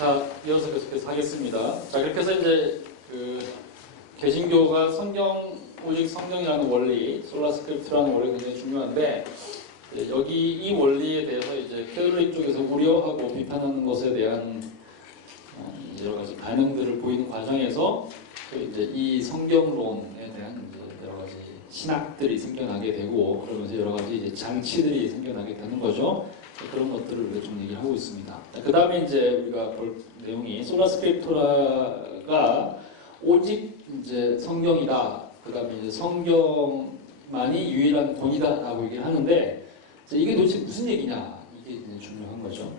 자, 이어서 계속해서 하겠습니다. 자, 그렇게 해서 이제 개신교가 오직 성경이라는 원리, 솔라 스크립트라는 원리가 굉장히 중요한데, 여기 이 원리에 대해서 이제 캐톨릭 쪽에서 우려하고 비판하는 것에 대한 여러 가지 반응들을 보이는 과정에서 이제 이 성경론에 대한 이제 여러 가지 신학들이 생겨나게 되고, 그러면서 여러 가지 이제 장치들이 생겨나게 되는 거죠. 그런 것들을 우리가 좀 얘기를 하고 있습니다. 그 다음에 이제 우리가 볼 내용이 솔라 스크립토라가 오직 이제 성경이다. 그 다음에 이제 성경만이 유일한 권위다라고 얘기를 하는데, 이게 도대체 무슨 얘기냐? 이게 이제 중요한 거죠.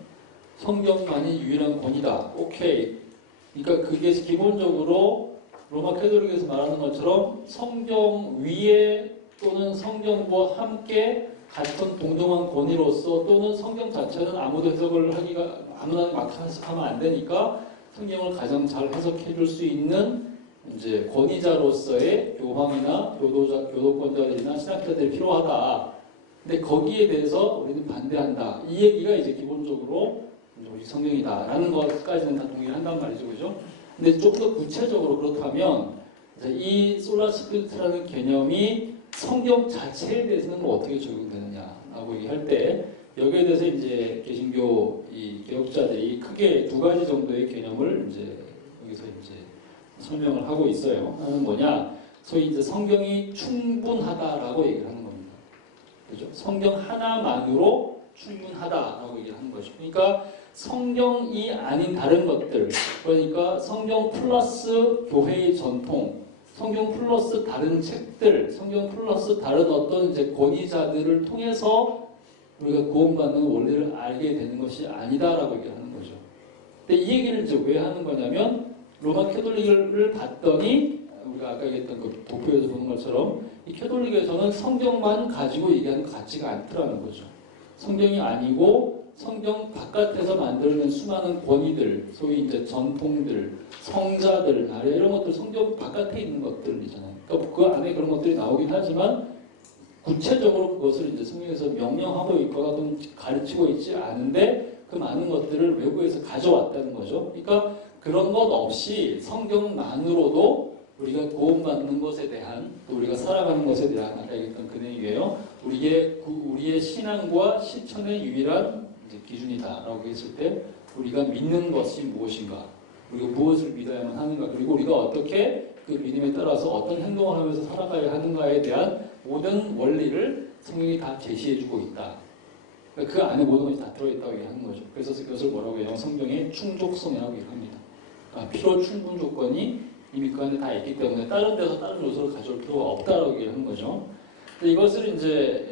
성경만이 유일한 권위다. 오케이. 그러니까 그게 기본적으로 로마 캐톨릭에서 말하는 것처럼 성경 위에 또는 성경과 함께 같은 동등한 권위로서, 또는 성경 자체는 아무도 해석을 하기가 아무나 막 하면 안 되니까 성경을 가장 잘 해석해 줄 수 있는 이제 권위자로서의 교황이나 교도권자들이나 신학자들이 필요하다. 근데 거기에 대해서 우리는 반대한다. 이 얘기가 이제 기본적으로 우리 성경이다라는 것까지는 다 동의를 한단 말이죠, 그죠? 근데 조금 더 구체적으로 그렇다면 이 솔라 스크립트라는 개념이 성경 자체에 대해서는 어떻게 적용되느냐라고 얘기할 때, 여기에 대해서 이제 개신교 이 개혁자들이 크게 두 가지 정도의 개념을 이제 여기서 이제 설명을 하고 있어요. 하나는 뭐냐? 소위 이제 성경이 충분하다라고 얘기를 하는 겁니다. 그죠? 성경 하나만으로 충분하다라고 얘기를 하는 거죠. 그러니까 성경이 아닌 다른 것들, 그러니까 성경 플러스 교회의 전통, 성경 플러스 다른 책들, 성경 플러스 다른 어떤 이제 권위자들을 통해서 우리가 구원받는 원리를 알게 되는 것이 아니다라고 얘기하는 거죠. 근데 이 얘기를 이제 왜 하는 거냐면, 로마 캐톨릭을 봤더니 우리가 아까 얘기했던 그 도표에서 보는 것처럼 이 캐톨릭에서는 성경만 가지고 얘기하는 것 같지가 않더라는 거죠. 성경이 아니고 성경 바깥에서 만들어낸 수많은 권위들, 소위 이제 전통들, 성자들, 이런 것들, 성경 바깥에 있는 것들이잖아요. 그러니까 그 안에 그런 것들이 나오긴 하지만 구체적으로 그것을 이제 성경에서 명령하고 있거나 또는 가르치고 있지 않은데 그 많은 것들을 외부에서 가져왔다는 거죠. 그러니까 그런 것 없이 성경만으로도 우리가 구원받는 것에 대한, 또 우리가 살아가는 것에 대한, 아까 얘기했던 그 내용이에요. 우리의 신앙과 실천의 유일한 이제 기준이다라고 했을 때, 우리가 믿는 것이 무엇인가, 우리가 무엇을 믿어야만 하는가, 그리고 우리가 어떻게 그 믿음에 따라서 어떤 행동을 하면서 살아가야 하는가에 대한 모든 원리를 성경이 다 제시해주고 있다. 그러니까 그 안에 모든 것이 다 들어있다고 얘기하는 거죠. 그래서 그것을 뭐라고 해요? 성경의 충족성이라고 얘기합니다. 그러니까 필요 충분 조건이 이미 그 안에 다 있기 때문에 다른 데서 다른 요소를 가져올 필요가 없다라고 얘기하는 거죠. 근데 이것을 이제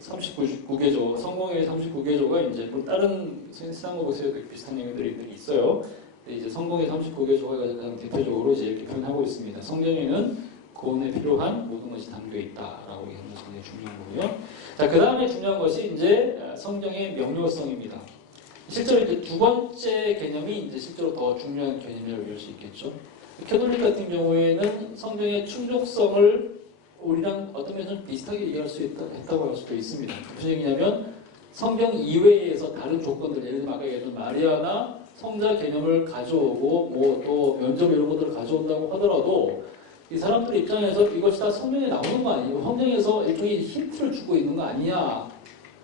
39개조, 성공의 39개조가 이제 또 다른 신앙법에서 비슷한 얘기들이 있어요. 근데 이제 성공의 39개조가 가장 대표적으로 이제 이렇게 표현하고 있습니다. 성경에는 구원에 필요한 모든 것이 담겨 있다라고 얘기하는 것이 굉장히 중요한 거고요. 자, 그 다음에 중요한 것이 이제 성경의 명료성입니다. 실제로 이제 두 번째 개념이 이제 실제로 더 중요한 개념이라고 볼 수 있겠죠. 캐톨릭 같은 경우에는 성경의 충족성을 우리랑 어떤 면에서 비슷하게 얘기할 수 했다고 할 수도 있습니다. 무슨 얘기냐면, 성경 이외에서 다른 조건들, 예를 들면 아까 얘기했던 마리아나 성자 개념을 가져오고 뭐 또 면접 이런 것들을 가져온다고 하더라도 이 사람들 입장에서 이것이 다 성경에 나오는 거 아니에요? 성경에서 일종의 힌트를 주고 있는 거 아니냐?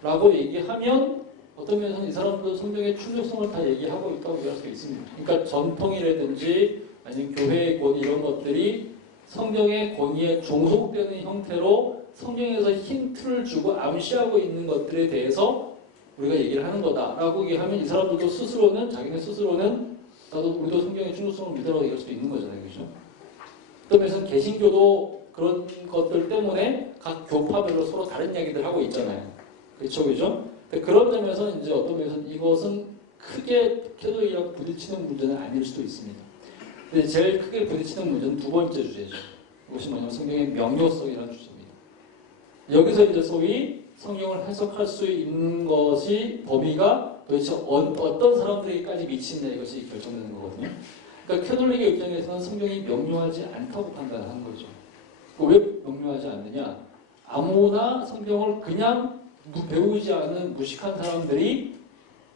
라고 얘기하면 어떤 면에서는 이 사람들도 성경의 충족성을 다 얘기하고 있다고 얘기할 수 있습니다. 그러니까 전통이라든지 아니면 교회의 권위 이런 것들이 성경의 권위에 종속되는 형태로 성경에서 힌트를 주고 암시하고 있는 것들에 대해서 우리가 얘기를 하는 거다라고 얘기하면 이 사람들도 스스로는, 자기네 스스로는 우리도 성경의 충족성을 믿으라고 얘기할 수도 있는 거잖아요. 그죠? 어떤 면에서는 개신교도 그런 것들 때문에 각 교파별로 서로 다른 이야기들 하고 있잖아요. 그렇죠? 그죠? 그런 점에서 이제 어떤 면에서는 이것은 크게 캐톨릭이랑 부딪히는 문제는 아닐 수도 있습니다. 근데 제일 크게 부딪히는 문제는 두 번째 주제죠. 그것이 뭐냐면 성경의 명료성이라는 주제입니다. 여기서 이제 소위 성경을 해석할 수 있는 것이 범위가 도대체 어떤 사람들에게까지 미치느냐, 이것이 결정되는 거거든요. 그러니까 캐톨릭의 입장에서는 성경이 명료하지 않다고 판단하는 거죠. 왜 명료하지 않느냐? 아무나 성경을 그냥 배우지 않은 무식한 사람들이,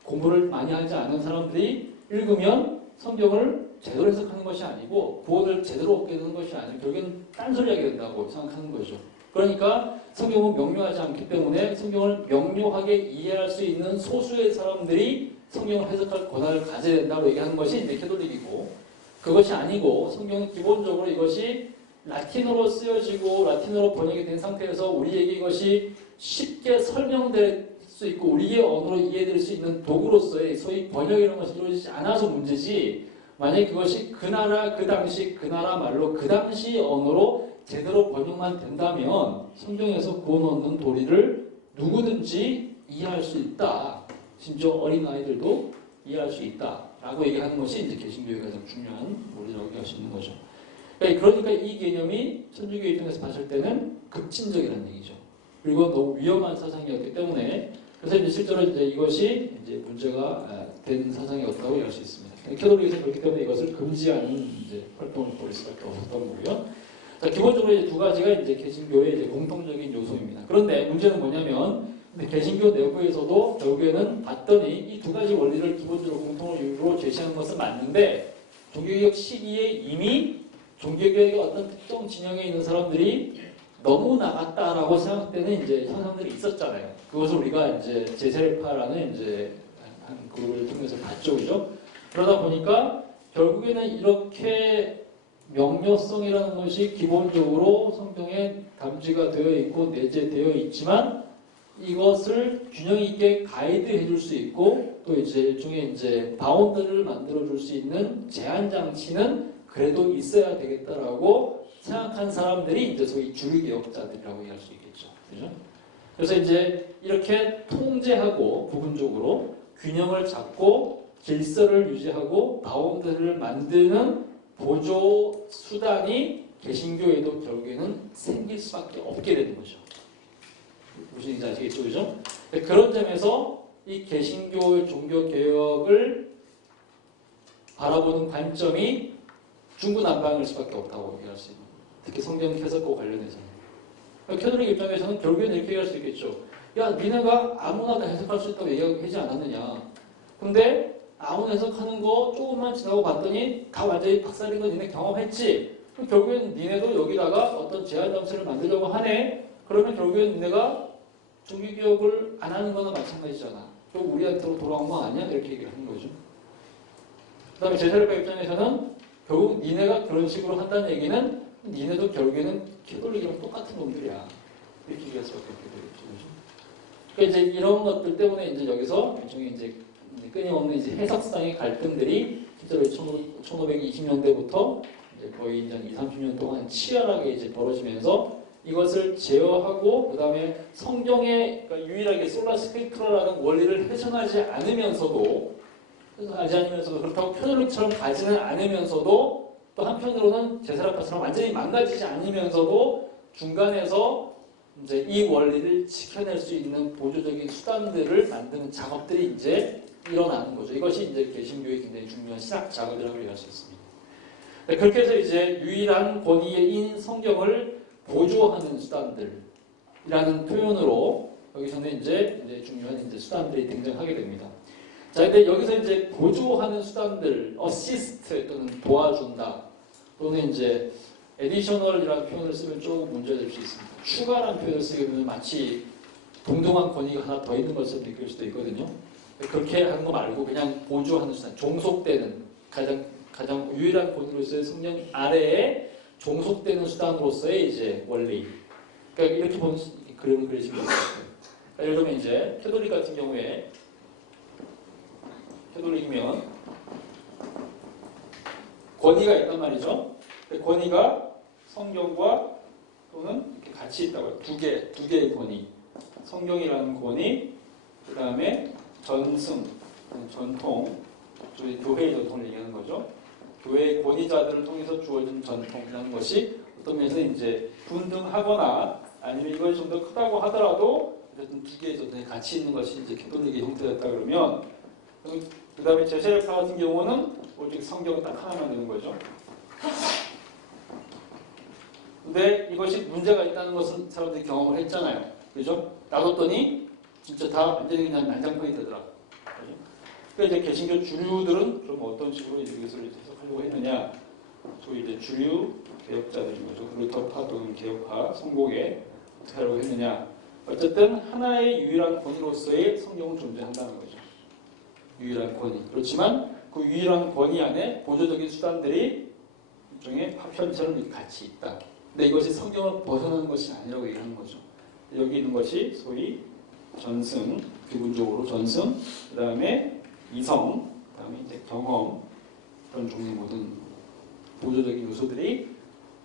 공부를 많이 하지 않은 사람들이 읽으면 성경을 제대로 해석하는 것이 아니고 구원을 제대로 얻게 되는 것이 아니고 결국엔 딴소리하게 된다고 생각하는 거죠. 그러니까 성경은 명료하지 않기 때문에 성경을 명료하게 이해할 수 있는 소수의 사람들이 성경을 해석할 권한을 가져야 된다고 얘기하는 것이 이제 캐톨릭이고, 그것이 아니고 성경은 기본적으로 이것이 라틴어로 쓰여지고 라틴어로 번역이 된 상태에서 우리에게 이것이 쉽게 설명될 수 있고 우리의 언어로 이해될 수 있는 도구로서의 소위 번역이라는 것이 이루어지지 않아서 문제지, 만약에 그것이 그 나라 그 당시 그 나라 말로 그 당시 언어로 제대로 번역만 된다면 성경에서 구원 얻는 도리를 누구든지 이해할 수 있다. 심지어 어린아이들도 이해할 수 있다라고 얘기하는 것이 이제 개신교의 가장 중요한 논리라고 얘기할 수 있는 거죠. 그러니까 이 개념이 천주교 입장에서 봤을 때는 급진적이라는 얘기죠. 그리고 너무 위험한 사상이었기 때문에, 그래서 이제 실제로 이제 이것이 이제 문제가 된 사상이었다고 얘기할 수 있습니다. 캐톨릭에서 그렇기 때문에 이것을 금지하는 이제 활동을 벌일 수밖에 없었던 거고요. 자, 기본적으로 이제 두 가지가 이제 개신교의 이제 공통적인 요소입니다. 그런데 문제는 뭐냐면, 개신교 내부에서도 결국에는 봤더니 이 두 가지 원리를 기본적으로 공통으로 제시하는 것은 맞는데, 종교개혁 시기에 이미 종교개혁의 어떤 특정 진영에 있는 사람들이 너무 나갔다라고 생각되는 이제 현상들이 있었잖아요. 그것을 우리가 이제 제세례파라는 이제 한 그룹을 통해서 봤죠, 그죠? 그러다 보니까 결국에는 이렇게 명료성이라는 것이 기본적으로 성경에 담지가 되어 있고 내재되어 있지만 이것을 균형 있게 가이드해 줄 수 있고 또 이제 일종의 이제 바운드를 만들어 줄 수 있는 제한 장치는 그래도 있어야 되겠다라고 생각한 사람들이 이제 소위 주류개혁자들이라고 얘기할 수 있겠죠. 그죠? 그래서 이제 이렇게 통제하고 부분적으로 균형을 잡고 질서를 유지하고 바운드를 만드는 보조 수단이 개신교에도 결국에는 생길 수밖에 없게 되는 거죠. 무슨 얘기인지 아시겠죠? 그죠? 그런 점에서 이 개신교의 종교개혁을 바라보는 관점이 중구난방일 수밖에 없다고 얘기할 수 있는 거예요. 특히 성경 해석과 관련해서는. 캐톨릭 입장에서는 결국에는 이렇게 얘기할 수 있겠죠. 야, 니네가 아무나 다 해석할 수 있다고 얘기하지 않았느냐. 근데 아무나 해석하는 거 조금만 지나고 봤더니 다 완전히 박살인 거 니네 경험했지. 그럼 결국엔 니네도 여기다가 어떤 제한 장치를 만들려고 하네. 그러면 결국엔 니네가 종교개혁을 안 하는 거나 마찬가지잖아. 결국 우리한테로 돌아온 거 아니야? 이렇게 얘기를 하는 거죠. 그 다음에 제세례파 입장에서는 결국 니네가 그런 식으로 한다는 얘기는 니네도 결국에는 캐톨릭이랑 똑같은 놈들이야. 이렇게 얘기할 수밖에 없게 되겠죠. 그러니까 이제 이런 것들 때문에 이제 여기서 일종의 이제 끊임없는 이제 해석상의 갈등들이 실제로 1520년대부터 이제 거의 이제 20, 30년 동안 치열하게 이제 벌어지면서 이것을 제어하고 그 다음에 성경에 그러니까 유일하게 솔라 스크립트라라는 원리를 훼손하지 않으면서도 그렇다고 캐톨릭처럼 가지는 않으면서도 또 한편으로는 제세례파처럼 완전히 망가지지 않으면서도 중간에서 이제 이 원리를 지켜낼 수 있는 보조적인 수단들을 만드는 작업들이 이제 일어나는 거죠. 이것이 이제 개신교의 굉장히 중요한 시작 작업이라고 얘기할 수 있습니다. 그렇게 해서 이제 유일한 권위인 성경을 보조하는 수단들이라는 표현으로 여기서는 이제 중요한 이제 수단들이 등장하게 됩니다. 자, 근데 여기서 이제 보조하는 수단들, 어시스트 또는 도와준다, 또는 이제 에디셔널이라는 표현을 쓰면 조금 문제가 될 수 있습니다. 추가라는 표현을 쓰게 되면 마치 동등한 권위가 하나 더 있는 것처럼 느낄 수도 있거든요. 그렇게 하는 거 말고 그냥 보조하는 수단, 종속되는 가장 유일한 권위로서의 성령 아래에 종속되는 수단으로서의 이제 원리. 그러니까 이렇게 보는 그림을 그리시면 될 것 같아요. 그러니까 예를 들면 이제 캐톨릭 같은 경우에 캐톨릭이면 권위가 있단 말이죠. 권위가 성경과 또는 이렇게 같이 있다고요. 두 개의 권위. 성경이라는 권위, 그 다음에 전승, 전통, 저희 교회의 전통을 얘기하는 거죠. 교회의 권위자들을 통해서 주어진 전통이라는 것이 어떤 면에서 이제 분등하거나 아니면 이것이 좀 더 크다고 하더라도 어쨌든 두 개의 전통이 같이 있는 것이 이제 캐톨릭의 형태였다 그러면, 그 다음에 제세례파 같은 경우는 오직 성경 딱 하나만 되는 거죠. 근데 이것이 문제가 있다는 것은 사람들이 경험을 했잖아요. 그죠? 놔뒀더니 진짜 다 완전히 그냥 난장판이 되더라. 그죠? 그러니까 이제 개신교 주류들은 그럼 어떤 식으로 이것을 해석하려고 했느냐? 소위 이제 주류 개혁자들인 거죠. 루터파 또는 개혁파 성공에 어떻게 하려고 했느냐? 어쨌든 하나의 유일한 권위로서의 성경은 존재한다는 거죠. 유일한 권위. 그렇지만 그 유일한 권위 안에 보조적인 수단들이 일종의 파편처럼 같이 있다. 근데 이것이 성경을 벗어나는 것이 아니라고 얘기하는 거죠. 여기 있는 것이 소위 전승, 기본적으로 전승, 그 다음에 이성, 그 다음에 이제 경험, 그런 종류의 모든 보조적인 요소들이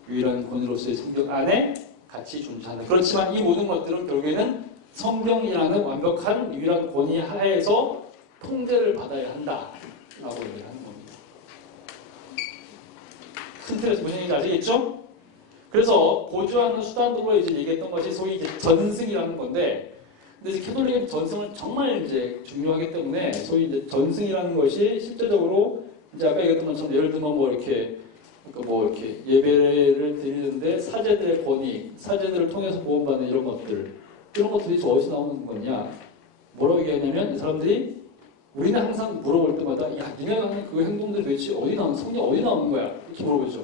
유일한 권위로서의 성경 안에 같이 존재한다. 그렇지만 이 모든 것들은 결국에는 성경이라는 완벽한 유일한 권위 하에서 통제를 받아야 한다라고 얘기를 하는 겁니다. 큰 틀에서 무슨 얘기인지 아시겠죠? 그래서 보조하는 수단으로 이제 얘기했던 것이 소위 이제 전승이라는 건데, 근데 이제 캐톨릭은 전승을 정말 이제 중요하기 때문에 소위 이제 전승이라는 것이 실제적으로 이제 아까 얘기했던 것처럼 예를 들면 뭐 이렇게 그러니까 뭐 이렇게 예배를 드리는데 사제들의 권위, 사제들을 통해서 구원받는 이런 것들이 어디서 나오는 거냐? 뭐라고 얘기하냐면 이 사람들이 우리는 항상 물어볼 때마다 야, 니네가 하는 그 행동들이 도대체 어디 나오는 성경 어디 나오는 거야? 이렇게 물어보죠.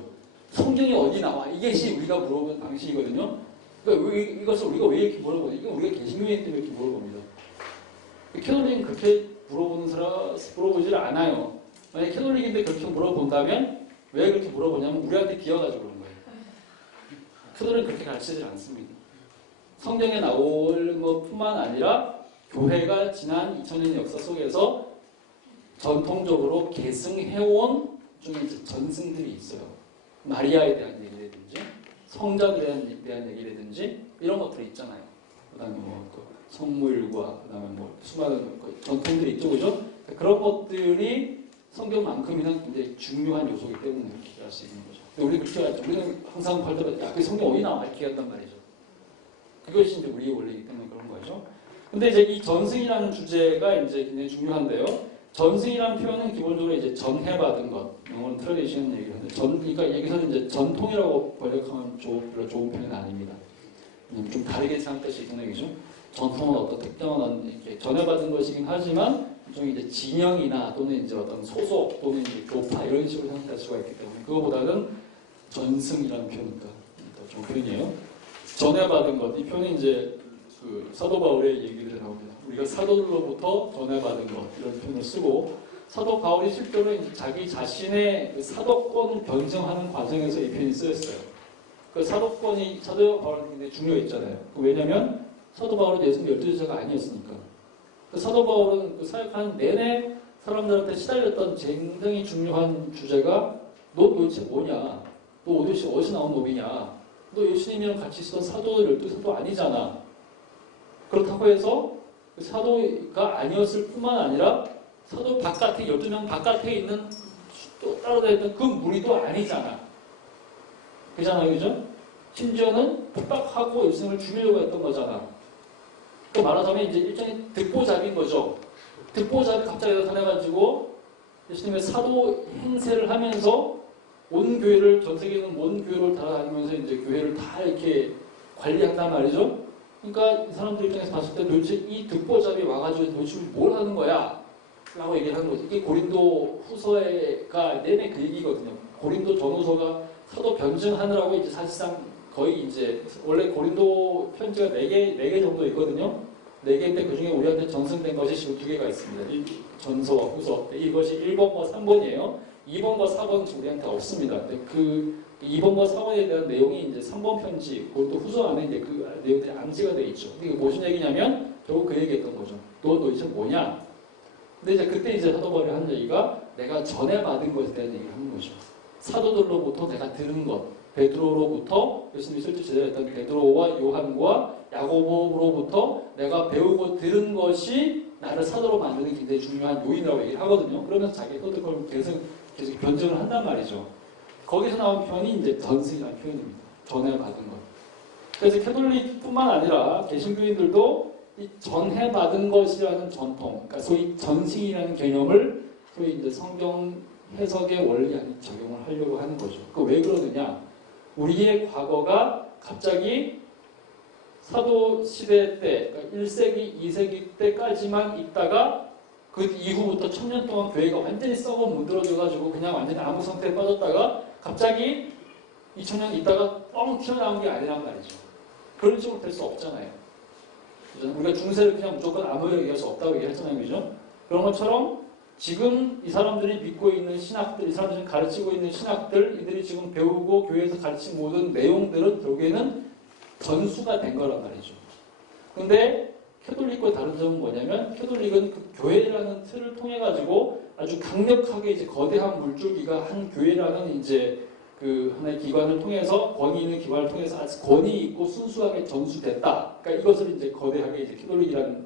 성경이 어디 나와? 이것이 우리가 물어보는 방식이거든요. 그러니까 이것을 우리가 왜 이렇게 물어보냐? 이건 우리가 개신교인 때문에 이렇게 물어봅니다. 캐톨릭은 그렇게 물어보질 않아요. 만약에 캐톨릭인데 그렇게 물어본다면 왜 그렇게 물어보냐면 우리한테 비어가지고 그런 거예요. 캐톨릭은 그렇게 가르치지 않습니다. 성경에 나오는 것뿐만 아니라 교회가 지난 2000년 역사 속에서 전통적으로 계승해온 중에 전승들이 있어요. 마리아에 대한 얘기라든지 성자들에 대한 얘기라든지 이런 것들이 있잖아요. 그 다음에 뭐 성무일과 그 다음에 뭐 수많은 전통들이 있죠, 그죠? 그런 것들이 성경만큼이나 굉장히 중요한 요소이기 때문에 그렇게 할 수 있는 거죠. 근데 우리 그렇게 하죠. 우리는 항상 할 때마다 야, 그 성경 어디 나와? 이렇게 한단 말이죠. 그것이 이제 우리의 원리이기 때문에 그런 거죠. 근데 이제 이 전승이라는 주제가 이제 굉장히 중요한데요. 전승이라는 표현은 기본적으로 이제 전해받은 것, 영어는 트래디션 얘기를 하는데 그러니까 여기서는 이제 전통이라고 번역하면 별로 좋은 표현은 아닙니다. 좀 다르게 생각할 수 있는 얘기죠. 전통은 어떤 특정한 이렇게 전해받은 것이긴 하지만 좀 이제 진영이나 또는 이제 어떤 소속 또는 이제 교파 이런 식으로 생각할 수가 있기 때문에 그거보다는 전승이라는 표현이 더 좋은 표현이에요. 전해받은 것, 이 표현이 이제 그 사도 바울의 얘기들이 나옵니다. 우리가 사도들로부터 전해받은 것 이런 표현을 쓰고 사도 바울이 실제로 자기 자신의 그 사도권을 변증하는 과정에서 이 표현이 쓰였어요. 그 사도 바울은 굉장히 중요했잖아요. 왜냐하면 사도 바울은 예수님 12제자가 아니었으니까. 그 사도 바울은 그 사역하는 내내 사람들한테 시달렸던 굉장히 중요한 주제가 너 도대체 뭐냐? 너 어디서 나온 놈이냐? 너 예수님이랑 같이 있었던 사도들 12사도 아니잖아. 그렇다고 해서 그 사도가 아니었을 뿐만 아니라 사도 바깥에 12명 바깥에 있는 또 따로 다녔던 그 무리도 아니잖아. 그잖아요, 그죠? 심지어는 핍박하고 예수님을 죽이려고 했던 거잖아. 또 말하자면 이제 일종의 듣보잡인 거죠. 듣보잡이 갑자기 나타나가지고 예수님의 사도 행세를 하면서 온 교회를 전 세계에 있는 온 교회를 따라다니면서 이제 교회를 다 이렇게 관리한단 말이죠. 그러니까 이 사람들 입장에서 봤을 때 도대체 이 듣보잡이 와가지고 도대체 뭘 하는 거야? 라고 얘기를 하는 거죠. 이게 고린도 후서가 내내 그 얘기거든요. 고린도 전후서가 사도 변증하느라고 이제 사실상 거의 이제 원래 고린도 편지가 4개 정도 있거든요. 4개인데 그 중에 우리한테 전승된 것이 지금 2개가 있습니다. 전서와 후서. 이것이 1번과 3번이에요. 2번과 4번은 우리한테 없습니다. 근데 그 2번과 4번에 대한 내용이 이제 3번 편지, 고린도 후서 안에 이제 그 내용들이 암시가 되어 있죠. 이게 무슨 얘기냐면 결국 그 얘기했던 거죠. 너 도대체 뭐냐? 근데 이제 그때 이제 사도 바울이 하는 얘기가 내가 전해받은 것에 대한 얘기를 하는 거죠. 사도들로부터 내가 들은 것. 베드로로부터 예수님이 실제 제자였던 베드로와 요한과 야고보로부터 내가 배우고 들은 것이 나를 사도로 만드는 굉장히 중요한 요인이라고 얘기를 하거든요. 그러면서 자기 소득을 계속 변증을 한단 말이죠. 거기서 나온 표현이 이제 전승이라는 표현입니다. 전해받은 것. 그래서 캐톨릭뿐만 아니라 개신교인들도 이 전해받은 것이라는 전통, 그러니까 소위 전승이라는 개념을 소위 이제 성경 해석의 원리 안에 적용을 하려고 하는 거죠. 그 왜 그러느냐? 우리의 과거가 갑자기 사도 시대 때, 그러니까 1세기, 2세기 때까지만 있다가 그 이후부터 1000년 동안 교회가 완전히 썩어 문드러져가지고 그냥 완전히 암흑 상태에 빠졌다가 갑자기 2000년 있다가 뻥 튀어나온 게 아니란 말이죠. 그런 식으로 될 수 없잖아요. 그죠? 우리가 중세를 그냥 무조건 암흑에 얘기할 수 없다고 얘기했잖아요. 그죠? 그런 것처럼 지금 이 사람들이 믿고 있는 신학들, 이 사람들이 가르치고 있는 신학들, 이들이 지금 배우고 교회에서 가르친 모든 내용들은 결국에는 전수가 된 거란 말이죠. 근데 캐톨릭과 다른 점은 뭐냐면 캐톨릭은 그 교회라는 틀을 통해 가지고 아주 강력하게 이제 거대한 물줄기가 한 교회라는 이제 그 하나의 기관을 통해서 권위 있는 기관을 통해서 아주 권위 있고 순수하게 전수됐다. 그러니까 이것을 이제 거대하게 이제 캐톨릭이라는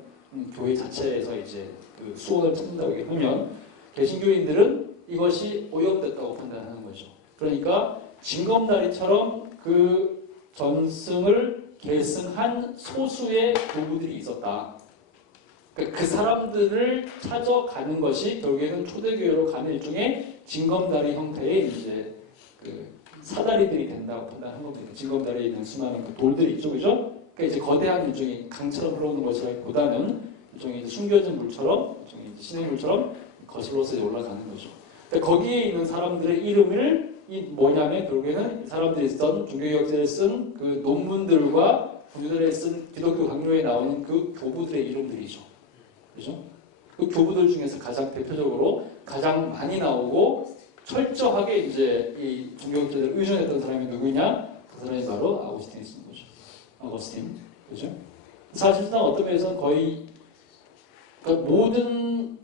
교회 자체에서 이제 그 수원을 찾는다고 얘기하면 개신교인들은 이것이 오염됐다고 판단하는 거죠. 그러니까 징검다리처럼 그 전승을 계승한 소수의 교부들이 있었다. 그러니까 그 사람들을 찾아가는 것이 결국에는 초대교회로 가는 일종의 징검다리 형태의 이제 그 사다리들이 된다고 판단한 겁니다. 징검다리에 있는 수많은 그 돌들이 있죠, 그죠? 그러니까 이제 거대한 일종의 강처럼 흘러오는 것이라기보다는 일종의 숨겨진 물처럼, 일종의 신의 물처럼 거슬러서 올라가는 거죠. 그러니까 거기에 있는 사람들의 이름을 이 뭐냐면 결국에는 이 사람들이 쓴 종교개혁자를 쓴 그 논문들과 그들이 쓴 기독교 강요에 나오는 그 교부들의 이름들이죠. 그죠? 그 교부들 중에서 가장 대표적으로 가장 많이 나오고 철저하게 이제 이 종교개혁자를 의존했던 사람이 누구냐? 그 사람이 바로 아우구스틴이신 거죠. 아우구스틴. 그죠? 사실상 어떤 면에서는 거의 그러니까 모든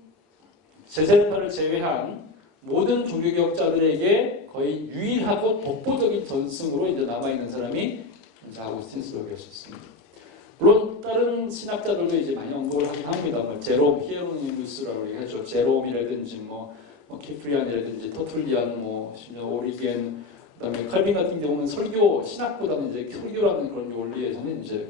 제세례파를 제외한 모든 종교개혁자들에게 거의 유일하고 독보적인 전승으로 이제 남아있는 사람이 이제 아우구스틴 스로기였습니다. 물론 다른 신학자들도 이제 많이 언급을 하긴 합니다. 뭐 제롬 히에로니무스라고 얘기하죠. 제롬이라든지 뭐 키프리안이라든지 터툴리안, 뭐 심지어 오리겐, 그다음에 칼빈 같은 경우는 설교 신학보다는 이제 설교라는 그런 원리에서는 이제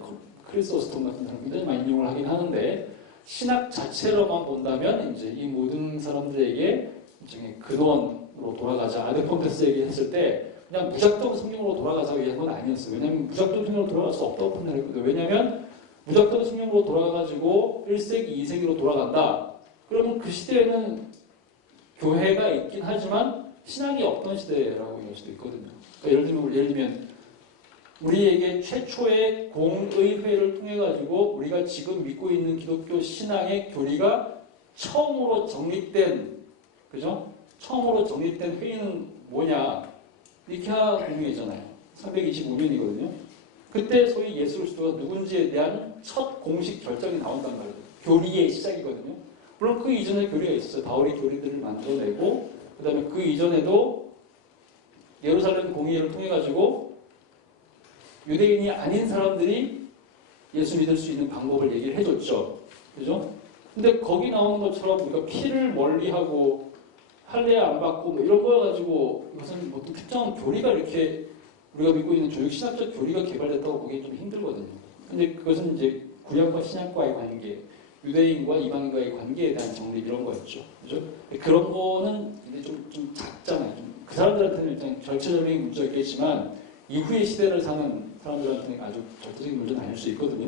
크리스토스톰 같은 사람 굉장히 많이 인용을 하긴 하는데 신학 자체로만 본다면 이제 이 모든 사람들에게 일종의 근원으로 돌아가자. 아드폰테스 얘기했을 때 그냥 무작정 성경으로 돌아가자고 얘기한 건 아니었어요. 왜냐하면 무작정 성경으로 돌아갈 수 없다고 판단했거든요. 왜냐하면 무작정 성경으로 돌아가가지고 1세기, 2세기로 돌아간다. 그러면 그 시대에는 교회가 있긴 하지만 신앙이 없던 시대라고 얘기할 수도 있거든요. 그러니까 예를 들면 우리에게 최초의 공의회를 통해 가지고 우리가 지금 믿고 있는 기독교 신앙의 교리가 처음으로 정립된, 그죠? 처음으로 정립된 회의는 뭐냐? 니케아 공의회잖아요. 325년이거든요. 그때 소위 예수 그리스도가 누군지에 대한 첫 공식 결정이 나온단 말이에요. 교리의 시작이거든요. 물론 그 이전에 교리가 있었어요. 바울이 교리들을 만들어내고, 그 다음에 그 이전에도 예루살렘 공의회를 통해 가지고 유대인이 아닌 사람들이 예수 믿을 수 있는 방법을 얘기를 해줬죠. 그죠? 근데 거기 나오는 것처럼 우리가 피를 멀리하고 할례 안 받고 뭐 이런 거 가지고 이것은 뭐 특정한 교리가 이렇게 우리가 믿고 있는 조직 신학적 교리가 개발됐다고 보기 좀 힘들거든요. 근데 그것은 이제 구약과 신약과의 관계, 유대인과 이방인과의 관계에 대한 정립 이런 거였죠. 그죠? 그런 거는 근데 좀 작잖아요. 그 사람들한테는 일단 절체절명의 문제가 있겠지만 이후의 시대를 사는 사람들한테는 아주 절대적인 문제는 아닐 수 있거든요.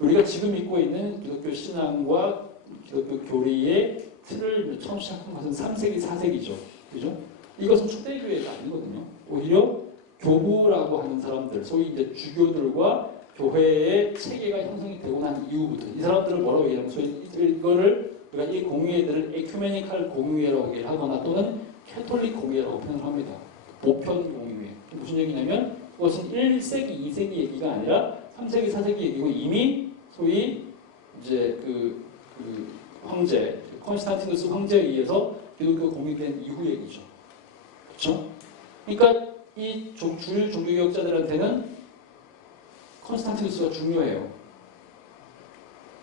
우리가 지금 믿고 있는 기독교 신앙과 기독교 교리의 틀을 처음 시작한 것은 3세기, 4세기죠. 그죠? 이것은 초대교회가 아니거든요. 오히려 교부라고 하는 사람들, 소위 이제 주교들과 교회의 체계가 형성이 되고 난 이후부터 이 사람들을 뭐라고 얘기하면 소위 이거를 우리가 이 공의회들을 에큐메니칼 공의회라고 얘기를 하거나 또는 캐톨릭 공의회라고 표현을 합니다. 보편 공의회. 무슨 얘기냐면 그것은 1세기, 2세기 얘기가 아니라 3세기, 4세기 얘기고 이미 소위 이제 그 황제, 콘스탄티누스 황제에 의해서 기독교 공립된 이후 얘기죠. 그렇죠? 그러니까 이 주류 종교개혁자들한테는 콘스탄티누스가 중요해요.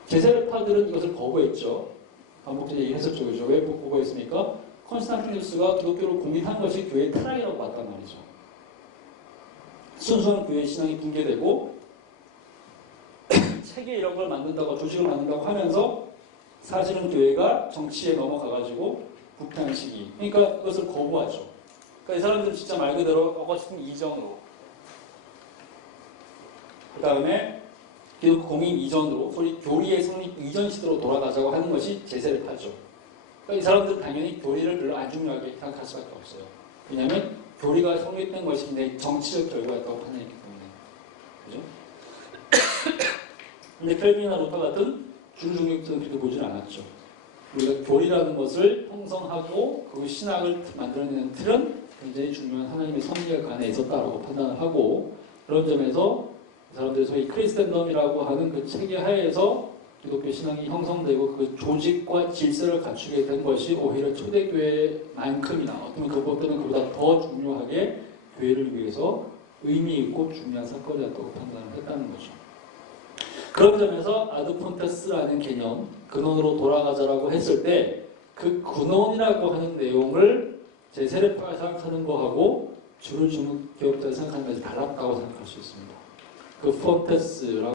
제세례파들은 이것을 거부했죠. 반복적으로 얘기했었죠. 그죠? 왜 거부했습니까? 콘스탄티누스가 기독교를 공립한 것이 교회의 타락이라고 봤단 말이죠. 순수한 교회 신앙이 붕괴되고 체계 이런 걸 만든다고 조직을 만든다고 하면서 사실은 교회가 정치에 넘어가가지고 부패한 시기. 그러니까 그것을 거부하죠. 그러니까 이 사람들은 진짜 말 그대로 어거스틴 이전으로 그 다음에 기독교 공인 이전으로 소위 교리의 성립 이전 시대로 돌아가자고 하는 것이 제세례파죠. 그러니까 이 사람들은 당연히 교리를 별로 안 중요하게 생각할 수밖에 없어요. 왜냐하면 교리가 성립된 것이 내 정치적 결과였다고 판단했기 때문에. 그죠? 근데 켈빈이나 루터 같은 주중력들은 그렇게 보지는 않았죠. 우리가 교리라는 것을 형성하고 그 신학을 만들어내는 틀은 굉장히 중요한 하나님의 섭리가 그 안에 있었다라고 판단을 하고, 그런 점에서 사람들이 소위 크리스텐덤이라고 하는 그 체계 하에서 기독교 신앙이 형성되고 그 조직과 질서를 갖추게 된 것이 오히려 초대교회만큼이나 어떤 그것들은 그보다 더 중요하게 교회를 위해서 의미 있고 중요한 사건이었다고 판단을 했다는 거죠. 그런 점에서 아드폰테스라는 개념, 근원으로 돌아가자라고 했을 때 그 근원이라고 하는 내용을 제 세례파가 생각하는 거하고 주를 주는 기업자가 생각하는 것이 달랐다고 생각할 수 있습니다. 그 폰테스라고